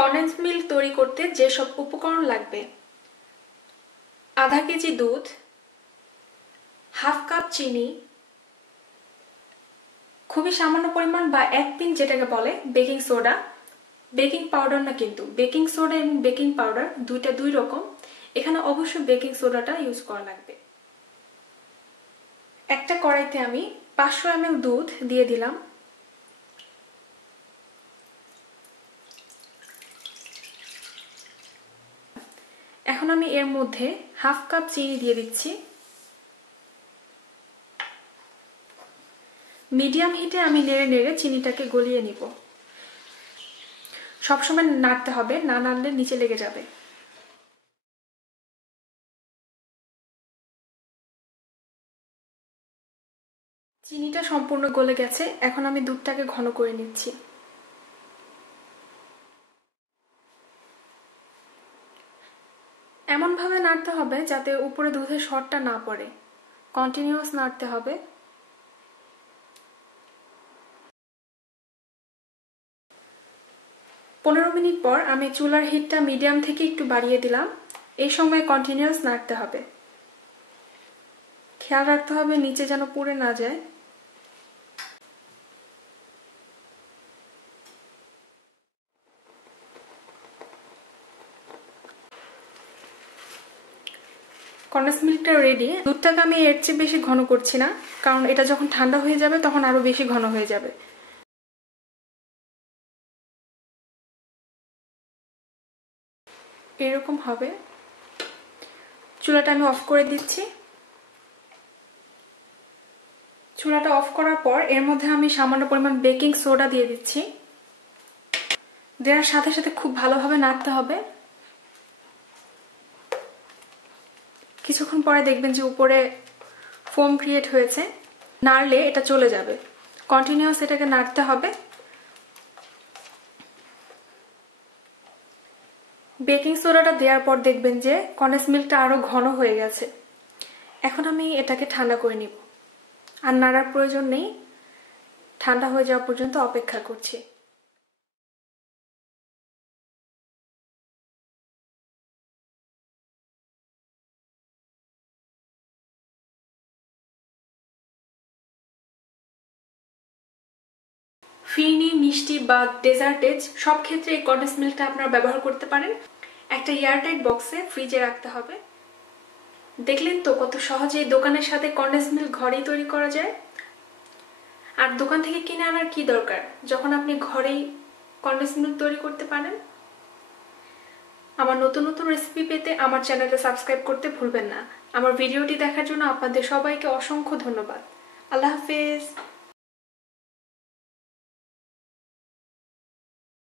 Condense milk তৈরি করতে যে সব উপকরণ লাগবে: আধা কেজি দুধ, হাফ কাপ চিনি, খুবই সামান্য পরিমাণ বা 1 পিঞ্চ যেটাকে বলে বেকিং সোডা, বেকিং পাউডার না, কিন্তু বেকিং সোডা এবং বেকিং পাউডার দুইটা দুই রকম। এখানে অবশ্যই বেকিং সোডাটা ইউজ করা লাগবে। একটা কড়াইতে আমি 500 ml দুধ দিয়ে দিলাম। এখন আমি এর মধ্যে হাফ কাপ চিনি দিয়ে দিচ্ছি। মিডিয়াম হিটে আমি নেড়ে নেড়ে চিনিটাকে গলিয়ে নিব। সবসময় নাড়তে হবে, না নাড়লে নিচে লেগে যাবে। চিনিটা সম্পূর্ণ গলে গেছে, এখন আমি দুধটাকে ঘন করে নিচ্ছি। এমনভাবে নাড়তে হবে যাতে উপরে দুধের সরটা না পড়ে। কন্টিনিউয়াস নাড়তে হবে। পনেরো মিনিট পর আমি চুলার হিটটা মিডিয়াম থেকে একটু বাড়িয়ে দিলাম। এই সময় কন্টিনিউয়াস নাড়তে হবে। খেয়াল রাখতে হবে নিচে যেন পুড়ে না যায়। কনডেন্স মিল্কটা রেডি। দুধটাকে আমি এর চেয়ে বেশি ঘন করছি না, কারণ এটা যখন ঠান্ডা হয়ে যাবে তখন আরো বেশি ঘন হয়ে যাবে। এরকম হবে। চুলাটা আমি অফ করে দিচ্ছি। চুলাটা অফ করার পর এর মধ্যে আমি সামান্য পরিমাণ বেকিং সোডা দিয়ে দিচ্ছি। দেওয়ার সাথে সাথে খুব ভালোভাবে নাড়তে হবে। কিছুক্ষণ পরে দেখবেন যে উপরে ফোম ক্রিয়েট হয়েছে। নাড়লে এটা চলে যাবে। কন্টিনিউয়াস এটাকে নাড়তে হবে। বেকিং সোডাটা দেওয়ার পর দেখবেন যে কনডেন্স মিল্কটা আরো ঘন হয়ে গেছে। এখন আমি এটাকে ঠান্ডা করে নিব। আর নাড়ার প্রয়োজন নেই, ঠান্ডা হয়ে যাওয়া পর্যন্ত অপেক্ষা করছি। ফিরনি, মিষ্টি বা ডেজার্টেজ সব ক্ষেত্রে এই কনডেন্স মিল্কটা আপনারা ব্যবহার করতে পারেন। একটা এয়ারটাইট বক্সে ফ্রিজে রাখতে হবে। দেখলেন তো কত সহজেই দোকানের সাথে কনডেন্স মিল্ক ঘরেই তৈরি করা যায়। আর দোকান থেকে কিনে আনার কি দরকার, যখন আপনি ঘরেই কনডেন্স মিল্ক তৈরি করতে পারেন। আমার নতুন নতুন রেসিপি পেতে আমার চ্যানেলে সাবস্ক্রাইব করতে ভুলবেন না। আমার ভিডিওটি দেখার জন্য আপনাদের সবাইকে অসংখ্য ধন্যবাদ। আল্লাহ হাফেজ।